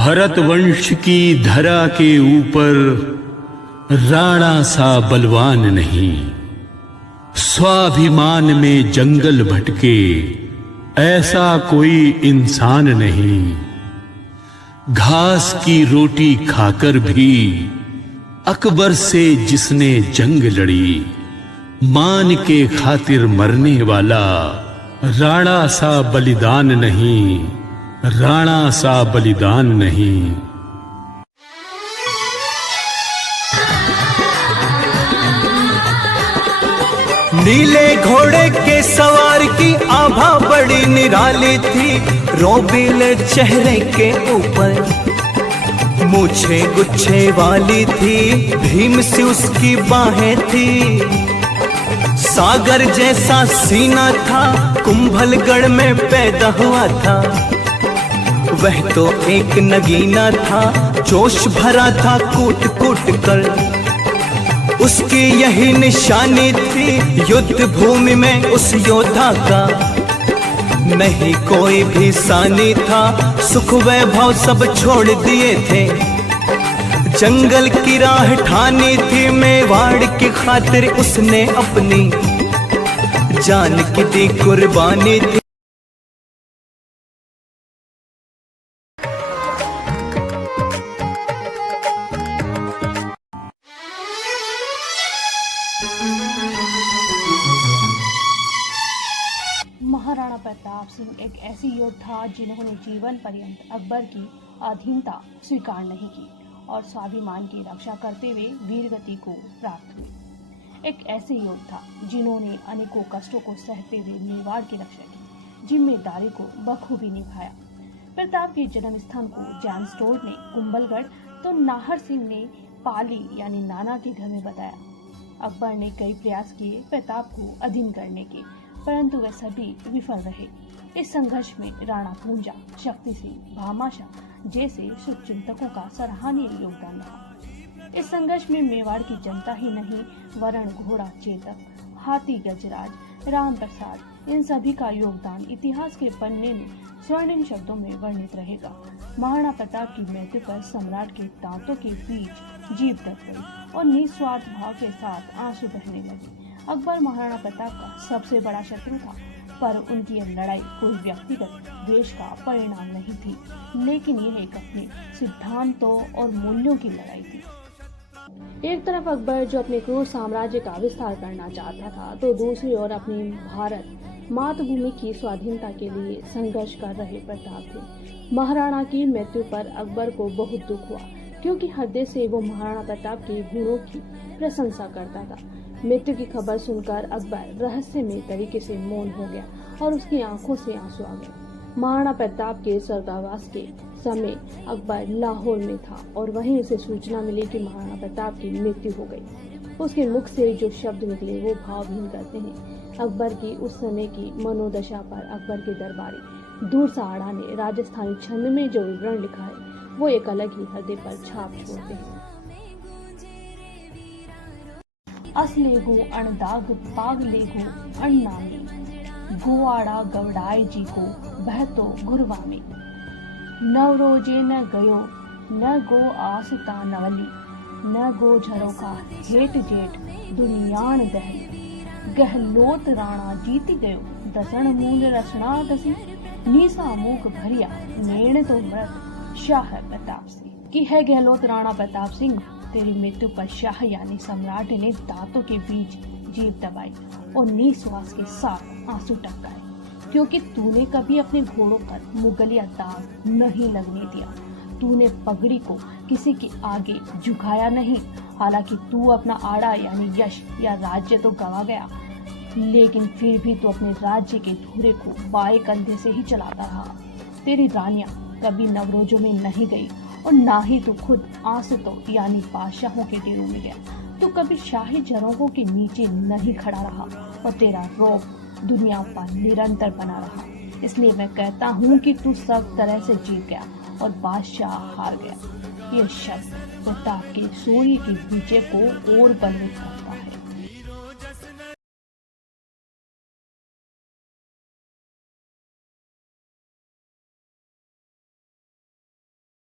भरतवंश की धरा के ऊपर राणा सा बलवान नहीं, स्वाभिमान में जंगल भटके ऐसा कोई इंसान नहीं। घास की रोटी खाकर भी अकबर से जिसने जंग लड़ी, मान के खातिर मरने वाला राणा सा बलिदान नहीं, राणा सा बलिदान नहीं। नीले घोड़े के सवार की आभा बड़ी निराली थी, रोबीले चेहरे के ऊपर मूछे गुच्छे वाली थी, भीम सी उसकी बाहें थी। सागर जैसा सीना था, कुंभलगढ़ में पैदा हुआ था। वह तो एक नगीना था, जोश भरा था कूट कूट कर। उसकी यही निशानी थी युद्ध भूमि में उस योद्धा का। नहीं कोई भी सानी था, सुख वैभव सब छोड़ दिए थे। जंगल की राह ठानी थी, मेवाड़ की खातिर उसने अपनी जान की दी कुर्बानी थी। महाराणा प्रताप सिंह एक ऐसी योद्धा जिन्होंने जीवन पर्यंत अकबर की अधीनता स्वीकार नहीं की और स्वाभिमान की रक्षा करते हुए वीरगति को प्राप्त हुए। एक ऐसे योद्धा जिन्होंने अनेकों कष्टों को सहते हुए मेवाड़ की रक्षा की, जिम्मेदारी को बखूबी निभाया। प्रताप के जन्म स्थान को जैन स्टोर ने कुंभलगढ़ तो नाहर सिंह ने पाली यानी नाना के घर में बताया। अकबर ने कई प्रयास किए प्रताप को अधीन करने के, परंतु वे सभी विफल रहे। इस संघर्ष में राणा पूंजा, शक्ति सिंह, भामाशाह जैसे शुभचिंतकों का सराहनीय योगदान रहा। इस संघर्ष में मेवाड़ की जनता ही नहीं वरण, घोड़ा, चेतक, हाथी गजराज, राम प्रसाद, इन सभी का योगदान इतिहास के पन्ने में स्वर्णिम शब्दों में वर्णित रहेगा। महाराणा प्रताप की मृत्यु पर सम्राट के दांतों के बीच जीभ तक गई और निस्वार्थ भाव के साथ आंसू बहने लगे। अकबर महाराणा प्रताप का सबसे बड़ा शत्रु था, पर उनकी यह लड़ाई कोई व्यक्तिगत द्वेष का परिणाम नहीं थी, लेकिन यह एक अपने सिद्धांतों और मूल्यों की लड़ाई थी। एक तरफ अकबर जो अपने क्रूर साम्राज्य का विस्तार करना चाहता था, तो दूसरी ओर अपनी भारत मातृभूमि की स्वाधीनता के लिए संघर्ष कर रहे प्रताप थे। महाराणा की मृत्यु पर अकबर को बहुत दुख हुआ, क्योंकि हृदय से वो महाराणा प्रताप के गुणों की प्रशंसा करता था। मृत्यु की खबर सुनकर अकबर रहस्यमय तरीके से मौन हो गया और उसकी आंखों से आंसू आ गए। महाराणा प्रताप के स्वर्गवास के समय अकबर लाहौर में था और वहीं उसे सूचना मिली कि महाराणा प्रताप की मृत्यु हो गई। उसके मुख से जो शब्द निकले वो भावहीन करते हैं। अकबर की उस समय की मनोदशा पर अकबर के दरबारी दूर सहाड़ा ने राजस्थानी छंद में जो विवरण लिखा है वो एक अलग ही हृदय पर छाप छोड़ते हैं। असलेगो अणदाग पागलेगो अण्णामी, गोवाड़ा गवड़ाए जी को बहतो गुरवा में। नवरोजे न गयो न गो आसता नवली, न गो झरोका हेठ जेठ दुनियाण दहली। गहलोत राणा जीती गयो दसण मूल रसना दसी, नीसा मूक भरिया नेण तो मृत शाह प्रताप सिंह। की है गहलोत राणा प्रताप सिंह, तेरी मृत्यु पर शाह यानी सम्राट ने दांतों के बीच जीभ दबाई और निश्वास के साथ आंसू टपकाए, क्योंकि तूने कभी अपने घोड़ों पर मुगलिया दाग नहीं लगने दिया। तूने पगड़ी को किसी के आगे झुकाया नहीं। हालांकि तू अपना आड़ा यानी यश या राज्य तो गवा गया, लेकिन फिर भी तू अपने राज्य के धुरे को बाएं कंधे से ही चलाता रहा। तेरी रानियां कभी नवरोजों में नहीं गई और ना ही तू खुद आसतों यानी बादशाहों के डेरों में गया। तू कभी शाही झरोखों के नीचे नहीं खड़ा रहा और तेरा रौब दुनिया पर निरंतर बना रहा। इसलिए मैं कहता हूँ कि तू सब तरह से जीत गया और बादशाह हार गया। ये शब्द प्रताप के सूर्य की विजय को और बलवत्त